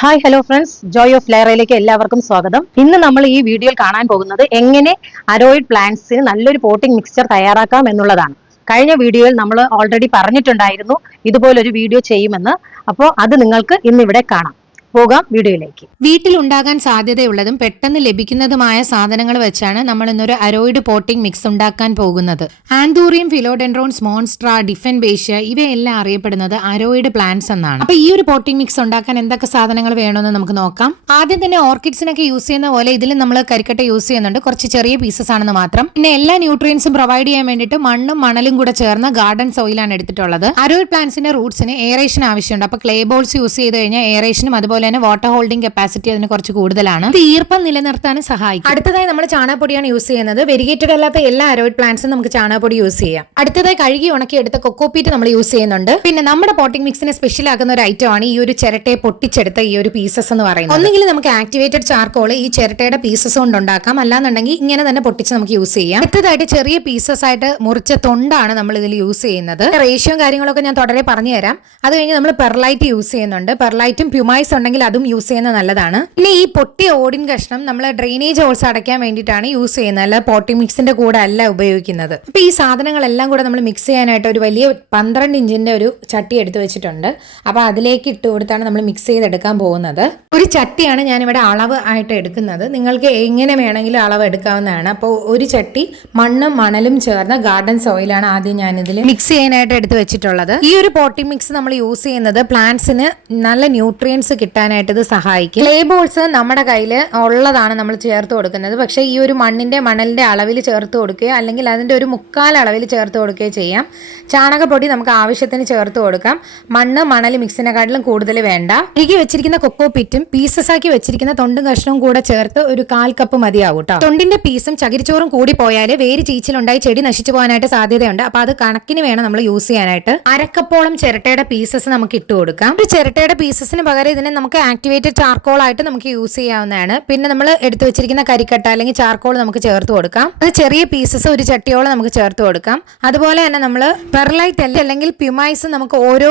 Hi hello friends, joy of ലൈറയിലേക്ക് എല്ലാവർക്കും സ്വാഗതം. ഇന്ന് നമ്മൾ ഈ വീഡിയോയിൽ കാണാൻ പോകുന്നത് എങ്ങനെ അരോയിഡ് പ്ലാന്റ്സിന് നല്ലൊരു പോട്ടിംഗ് മിക്സ്ചർ തയ്യാറാക്കാം എന്നുള്ളതാണ്. കഴിഞ്ഞ വീഡിയോയിൽ നമ്മൾ ഓൾറെഡി പറഞ്ഞിട്ടുണ്ടായിരുന്നു ഇതുപോലൊരു വീഡിയോ ചെയ്യുമെന്ന്. അപ്പോൾ അത് നിങ്ങൾക്ക് ഇന്നിവിടെ കാണാം. പോകാം വീഡിയോയിലേക്ക്. വീട്ടിലുണ്ടാകാൻ സാധ്യതയുള്ളതും പെട്ടെന്ന് ലഭിക്കുന്നതുമായ സാധനങ്ങൾ വെച്ചാണ് നമ്മൾ ഇന്നൊരു അരോയിഡ് പോട്ടിംഗ് മിക്സ് ഉണ്ടാക്കാൻ പോകുന്നത്. ആന്തൂറിയം, ഫിലോഡെൻഡ്രോൺസ്, മോൺസ്ട്ര, ഡിഫൻബേഷ്യ ഇവയെല്ലാം അറിയപ്പെടുന്നത് അരോയിഡ് പ്ലാന്റ്സ് എന്നാണ്. അപ്പൊ ഈ ഒരു പോട്ടിംഗ് മിക്സ് ഉണ്ടാക്കാൻ എന്തൊക്കെ സാധനങ്ങൾ വേണമെന്ന് നമുക്ക് നോക്കാം. ആദ്യം തന്നെ ഓർക്കിഡ്സിനൊക്കെ യൂസ് ചെയ്യുന്ന പോലെ ഇതിലും നമ്മൾ കരിക്കട്ട യൂസ് ചെയ്യുന്നുണ്ട്. കുറച്ച് ചെറിയ പീസസ് ആണെന്ന് മാത്രം. പിന്നെ എല്ലാ ന്യൂട്രിയൻസും പ്രൊവൈഡ് ചെയ്യാൻ വേണ്ടിയിട്ട് മണ്ണും മണലും കൂടെ ചേർന്ന ഗാർഡൻ സോയിലാണ് എടുത്തിട്ടുള്ളത്. അരോയിഡ് പ്ലാന്റ്സിന്റെ റൂട്ട്സിന് എയറേഷൻ ആവശ്യമുണ്ട്. അപ്പൊ ക്ലേ ബോൾസ് യൂസ് ചെയ്ത് കഴിഞ്ഞാൽ എയറേഷനും അതുപോലെ തന്നെ വാട്ടർ ഹോൾഡിംഗ് കപ്പാസിറ്റി അതിന് കുറച്ച് കൂടുതലാണ്. ഇത് ഈർപ്പം നിലനിർത്താനും സഹായിക്കും. അടുത്തതായി നമ്മൾ ചാണകപ്പൊടിയാണ് യൂസ് ചെയ്യുന്നത്. വെരിഗേറ്റഡ് അല്ലാത്ത എല്ലാ അരോയിഡ് പ്ലാന്റ്സും നമുക്ക് ചാണകപ്പൊടി യൂസ് ചെയ്യാം. അടുത്തതായി കഴുകി ഉണക്കി എടുത്ത കൊക്കോപീറ്റ് നമ്മൾ യൂസ് ചെയ്യുന്നുണ്ട്. പിന്നെ നമ്മുടെ പോട്ടിംഗ് മിക്സിനെ സ്പെഷ്യൽ ആക്കുന്ന ഒരു ഐറ്റം ആണ് ഈ ഒരു ചിരട്ടയെ പൊട്ടിച്ചെടുത്ത ഈ ഒരു പീസസ് എന്ന് പറയുന്നത്. ഒന്നെങ്കിൽ നമുക്ക് ആക്ടിവേറ്റഡ് ചാർക്കോൾ ഈ ചിരട്ടയുടെ പീസസ് കൊണ്ട് ഉണ്ടാക്കാം, അല്ലാന്നുണ്ടെങ്കിൽ ഇങ്ങനെ തന്നെ പൊട്ടിച്ച് നമുക്ക് യൂസ് ചെയ്യാം. അടുത്തതായിട്ട് ചെറിയ പീസസ് ആയിട്ട് മുറിച്ച തൊണ്ടാണ് നമ്മൾ ഇതിൽ യൂസ് ചെയ്യുന്നത്. റേഷ്യോ കാര്യങ്ങളൊക്കെ ഞാൻ തുടരെ പറഞ്ഞു തരാം. അത് കഴിഞ്ഞ് നമ്മൾ പെർലൈറ്റ് യൂസ് ചെയ്യുന്നുണ്ട്. പെർലൈറ്റും പ്യൂമൈസ് ഉണ്ടെങ്കിൽ അതും യൂസ് ചെയ്യുന്നത് നല്ലതാണ്. പിന്നെ ഈ പൊട്ടിയ ഓടിൻ കഷ്ണം നമ്മൾ ഡ്രെയിനേജ് ഹോൾസ് അടയ്ക്കാൻ വേണ്ടിയിട്ടാണ് യൂസ് ചെയ്യുന്നത്, അല്ല പോട്ടിംഗ് മിക്സിന്റെ കൂടെ അല്ല ഉപയോഗിക്കുന്നത്. അപ്പൊ ഈ സാധനങ്ങളെല്ലാം കൂടെ നമ്മൾ മിക്സ് ചെയ്യാനായിട്ട് ഒരു വലിയ 12 ഇഞ്ചിന്റെ ഒരു ചട്ടി എടുത്ത് വെച്ചിട്ടുണ്ട്. അപ്പൊ അതിലേക്ക് ഇട്ട് കൊടുത്താണ് നമ്മൾ മിക്സ് ചെയ്തെടുക്കാൻ പോകുന്നത്. ഒരു ചട്ടിയാണ് ഞാനിവിടെ അളവ് ആയിട്ട് എടുക്കുന്നത്. നിങ്ങൾക്ക് എങ്ങനെ വേണമെങ്കിലും അളവ് എടുക്കാവുന്നതാണ്. അപ്പോൾ ഒരു ചട്ടി മണ്ണും മണലും ചേർന്ന ഗാർഡൻ സോയിലാണ് ആദ്യം ഞാനിതിൽ മിക്സ് ചെയ്യാനായിട്ട് എടുത്ത് വെച്ചിട്ടുള്ളത്. ഈ ഒരു പോട്ടിംഗ് മിക്സ് നമ്മൾ യൂസ് ചെയ്യുന്നത് പ്ലാന്റ്സിന് നല്ല ന്യൂട്രിയൻസ് കിട്ടാനായിട്ട് ഇത് സഹായിക്കും. ക്ലേ ബോൾസ് നമ്മുടെ കയ്യിൽ ഉള്ളതാണ് നമ്മൾ ചേർത്ത് കൊടുക്കുന്നത്. പക്ഷേ ഈ ഒരു മണലിന്റെ അളവിൽ ചേർത്ത് കൊടുക്കുകയോ അല്ലെങ്കിൽ അതിന്റെ ഒരു 1/4 അളവിൽ ചേർത്ത് കൊടുക്കുകയോ ചെയ്യാം. ചാണകപ്പൊടി നമുക്ക് ആവശ്യത്തിന് ചേർത്ത് കൊടുക്കാം. മണ്ണ് മണൽ മിക്സിനെക്കാട്ടിലും കൂടുതൽ വേണ്ട. ഇഴുകി വെച്ചിരിക്കുന്ന കൊക്കോ പിറ്റും പീസസ് ആക്കി വെച്ചിരിക്കുന്ന തൊണ്ടും കഷ്ണവും കൂടെ ചേർത്ത് ഒരു 1/4 കപ്പ് മതിയാവും കേട്ടോ. തൊണ്ടിന്റെ പീസും ചകിരിച്ചോറും കൂടി പോയാൽ വേര് ചീച്ചിലുണ്ടായി ചെടി നശിച്ചു പോകാനായിട്ട് സാധ്യതയുണ്ട്. അപ്പൊ അത് കണക്കിന് വേണം നമ്മൾ യൂസ് ചെയ്യാനായിട്ട്. 1/2 കപ്പോളം ചിരട്ടയുടെ പീസസ് നമുക്ക് ഇട്ട് കൊടുക്കാം. ഒരു ചിരട്ടയുടെ പീസസിന് പകരം ഇതിനെ നമുക്ക് ആക്ടിവേറ്റഡ് ചാർക്കോൾ ആയിട്ട് നമുക്ക് യൂസ് ചെയ്യാവുന്നതാണ്. പിന്നെ നമ്മൾ എടുത്തു വെച്ചിരിക്കുന്ന കരിക്കട്ട അല്ലെങ്കിൽ ചാർക്കോൾ നമുക്ക് ചേർത്ത് കൊടുക്കാം. അത് ചെറിയ പീസസ് ഒരു ചട്ടിയോളം നമുക്ക് ചേർത്ത് കൊടുക്കാം. അതുപോലെ തന്നെ നമ്മൾ പെർലൈറ്റ് അല്ലെങ്കിൽ പ്യൂമൈസ് നമുക്ക് ഓരോ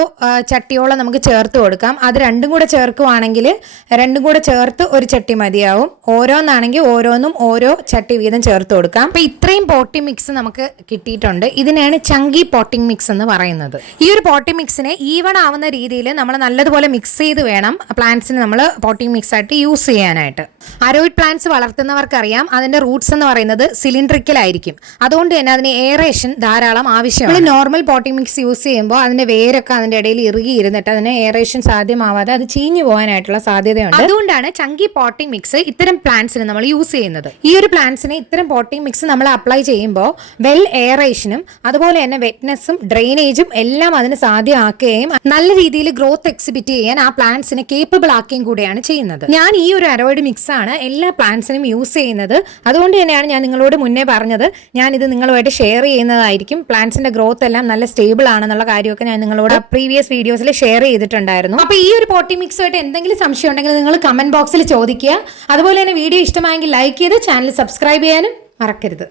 ചട്ടിയോളം നമുക്ക് ചേർത്ത് കൊടുക്കാം. അത് രണ്ടും കൂടെ ചേർക്കുവാണെങ്കിൽ രണ്ടും കൂടെ ചേർത്ത് ഒരു ചട്ടി മതിയാവും. ഓരോന്നാണെങ്കിൽ ഓരോന്നും ഓരോ ചട്ടി വീതം ചേർത്ത് കൊടുക്കാം. അപ്പൊ ഇത്രയും പോട്ടിംഗ് മിക്സ് നമുക്ക് കിട്ടിയിട്ടുണ്ട്. ഇതിനാണ് ചങ്കി പോട്ടിംഗ് മിക്സ് എന്ന് പറയുന്നത്. ഈ ഒരു പോട്ടിംഗ് മിക്സിനെ ഈവൺ ആവുന്ന രീതിയിൽ നമ്മൾ നല്ലതുപോലെ മിക്സ് ചെയ്ത് വേണം പ്ലാന്റ്സിന് നമ്മൾ പോട്ടിംഗ് മിക്സ് ആയിട്ട് യൂസ് ചെയ്യാനായിട്ട്. അരോയിഡ് പ്ലാന്റ്സ് വളർത്തുന്നവർക്കറിയാം അതിന്റെ റൂട്ട്സ് എന്ന് പറയുന്നത് സിലിണ്ടറിക്കൽ ആയിരിക്കും. അതുകൊണ്ട് തന്നെ അതിന് എയറേഷൻ ധാരാളം ആവശ്യമാണ്. നോർമൽ പോട്ടിംഗ് മിക്സ് യൂസ് ചെയ്യുമ്പോൾ അതിന്റെ വേരൊക്കെ അതിന്റെ ഇടയിൽ ഇറുകി ഇരുന്നിട്ട് അതിന് എയറേഷൻ സാധ്യമാവാതെ അത് ചീഞ്ഞു പോകാനായിട്ടുള്ള സാധ്യതയുണ്ട്. അതുകൊണ്ടാണ് ചങ്കി പോട്ടിംഗ് മിക്സ് ഇത്തരം പ്ലാന്റ്സിന് നമ്മൾ യൂസ് ചെയ്യുന്നത്. ഈ ഒരു പ്ലാന്റ്സിന് ഇത്തരം പോട്ടിംഗ് മിക്സ് നമ്മൾ അപ്ലൈ ചെയ്യുമ്പോൾ വെൽ എയറേഷനും അതുപോലെ തന്നെ വെറ്റ്നെസ്സും ഡ്രെയിനേജും എല്ലാം അതിന് സാധ്യമാക്കുകയും നല്ല രീതിയിൽ ഗ്രോത്ത് എക്സിബിറ്റ് ചെയ്യാൻ ആ പ്ലാന്റ്സിനെ കേപ്പബിൾ ആക്കുകയും കൂടെയാണ് ചെയ്യുന്നത്. ഞാൻ ഈ ഒരു അരോയിഡ് മിക്സ് ആണ് എല്ലാ പ്ലാന്റ്സിനും യൂസ് ചെയ്യുന്നത്. അതുകൊണ്ട് തന്നെയാണ് ഞാൻ നിങ്ങളോട് മുന്നേ പറഞ്ഞത് ഞാനിത് നിങ്ങളുമായിട്ട് ഷെയർ ചെയ്യുന്നതായിരിക്കും. പ്ലാന്റ്സിന്റെ ഗ്രോത്ത് എല്ലാം നല്ല സ്റ്റേബിൾ ആണെന്നുള്ള കാര്യമൊക്കെ ഞാൻ നിങ്ങളോട് പ്രീവിയസ് വീഡിയോസിൽ ഷെയർ ചെയ്തിട്ടുണ്ടായിരുന്നു. അപ്പൊ ഈ ഒരു പോട്ടിംഗ് മിക്സുമായിട്ട് എന്തെങ്കിലും സംശയം ഉണ്ടെങ്കിൽ നിങ്ങൾ കമന്റ് ബോക്സിൽ ചോദിക്കുക. അതുപോലെ തന്നെ വീഡിയോ ഇഷ്ടമായെങ്കിൽ ലൈക്ക് ചെയ്ത് ചാനൽ സബ്സ്ക്രൈബ് ചെയ്യാനും മറക്കരുത്.